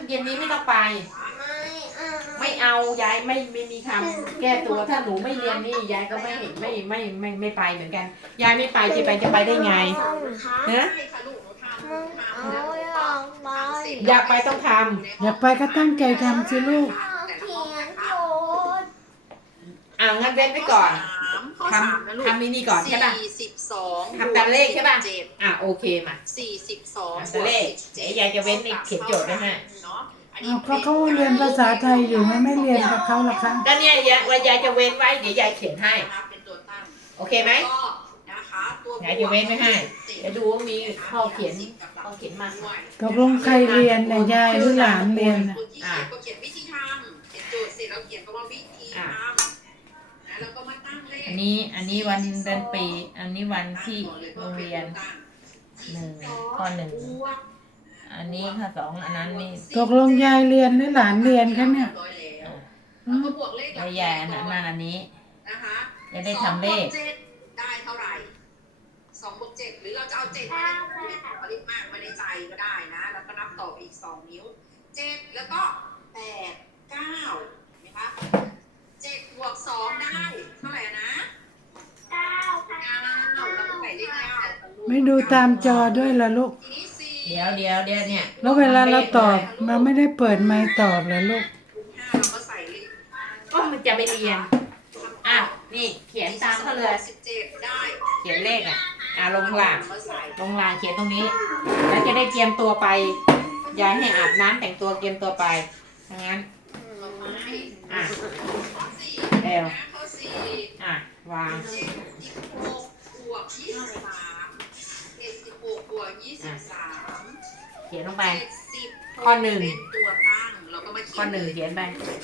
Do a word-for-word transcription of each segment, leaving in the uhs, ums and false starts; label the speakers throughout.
Speaker 1: เย็นนี้ไม่ต้องไปไม่เอายายไม่ไม่มีคำแก้ตัวถ้าหนูไม่เรียนนี่ยายก็ไม่ไม่ไม่ไม่ไม่ไปเหมือนกันยายไม่ไปจะไปจะไปได้ไงนะอยากไปต้องทำ
Speaker 2: อยากไปก็ตั้งใจทำสิลูก
Speaker 1: อ่างั้นเว้นไว้ก่อนทำทำมินี่ก่อนใช่ป่ะทำตามเลขใช่ป่ะอ่ะโอเคมา
Speaker 3: สี่สิบสอง
Speaker 1: ตามเลขเดี๋ยวยายจะเว้นในเขียนโจทย์ไว้ให้
Speaker 2: เขาเขาเรียนภาษาไทยอยู่มันไม่เรียนกับเขาหรอคะ
Speaker 1: ก็เนี่ยยายว่ายายจะเว้นไว้เดี๋ยวยายเขียนให้โอเคไหมยายจะเว้นไว้ให้เดี๋ยวดูว่ามีข้อเขียนข้อเขียนมา
Speaker 2: ตกลงใครเรียนเนี่ยยายหรือหลานเรียน
Speaker 3: อ่ะเขียนวิธีทำเขียนโจทย์เสร็จแล้วเขียนคำว่าวิธีทำแล้วก็มาตั้งเลข
Speaker 1: อันนี้อันนี้วันเดือนปีอันนี้วันที่โรงเรียนหนึ่งข้อหนึ่งอันนี้ข้อสองอันนั้นนี่
Speaker 2: ตกลงยายเรียนหรือหลานเรียนคะเนี่ย
Speaker 1: ยายใหญ่อันนั้นอันนี้จะได้ทำเลข
Speaker 3: ได้เท่าไหร่สองบวกเจ็ดหรือเราจะเอาเจ็ดมาในลิบมากมาในใจก็ได้นะแล้วก็นับต่ออีกสองนิ้วเจ็ดแล้วก็แปดเก้าเห็นไหมคะเจ็ดบวกสองได้เท่าไหร่นะเก้าเก้าแล้วก็ใส่เลขเก้า
Speaker 2: ไม่ดูตามจอด้วยล่ะลูก
Speaker 1: เดี๋ยวเดี๋ยวเดี๋ยวเนี่ย
Speaker 2: แล้วเวลาเราตอบเราไม่ได้เปิดไมค์ตอบเลยลูก
Speaker 1: ก็มันจะไม่เรียนอ่ะนี่เขียนตามเขาเลยเขียนเลขอ่ะอ่ะลงหลังลงหลังเขียนตรงนี้แล้วจะได้เตรียมตัวไปยายให้อาบน้ำแต่งตัวเตรียมตัวไปดังนั้นอ่ะเอวอ่ะวางเขียนลงไปข้อหนึ่งข้อหนึ่งเขียนไป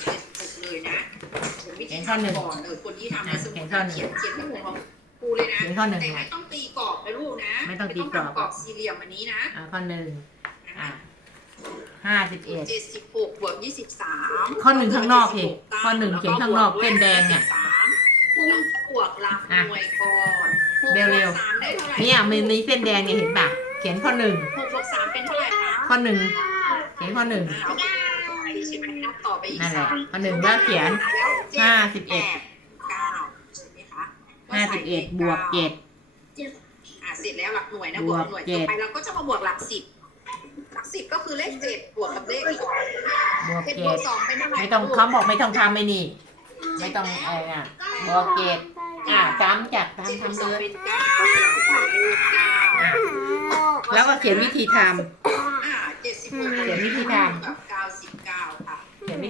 Speaker 1: เขียนข้อหนึ่ง
Speaker 3: คนที่ทำในสมุด
Speaker 1: เขียนข้อหนึ่ง
Speaker 3: เขียนเขียนเป็นของครูเลยนะ
Speaker 1: เขียนข้อหนึ่ง
Speaker 3: แต่ไม่ต้องตีกรอบนะลูกนะ
Speaker 1: ไม่ต้องตีกรอบ
Speaker 3: กรอบสี่เหลี่ยมอันนี้นะ
Speaker 1: อ่าข้อหนึ่งอ่าห้าสิบเอ็ด
Speaker 3: เจ็ดสิบหกบวกยี่สิบสาม
Speaker 1: ข้อหนึ่งข้างนอกเองข้อหนึ่งเขียนข้างนอกเส้นแดงเนี่ย
Speaker 3: แล้วบวกหลักหน่วยก่อน
Speaker 1: เร็วๆเนี่ยมันมีเส้นแดงเนี่ยเห็นป่ะเขียนข้อหนึ่ง
Speaker 3: หกบวกสามเป็นเท่าไหร่คะ
Speaker 1: ข้อหนึ่งเขียนข้อหนึ่งนั่นแหละข้อหนึ่งแล้วเขียนห้าสิบเอ็ดห้าสิบเอ็ดบวกเจ็ด
Speaker 3: อ่ะเสร็จแล้วหลักหน่วยนะบวกหน่วยต่อไปเราก็จะมาบวกหลักสิบหลักสิบก็คือเลขเจ็ดบวกกับเลขสอง
Speaker 1: บวกเจ็ด
Speaker 3: บวกสองเป็นเท่าไหร่
Speaker 1: ไม่ต้องเขาบอกไม่ต้องทำไม่นี่ไม่ต้องอะไรอ่ะบวกเจ็ดอ่ะจำจากทำทำเลยแล้วก็เขียนวิธีทำเขียนวิธีทำ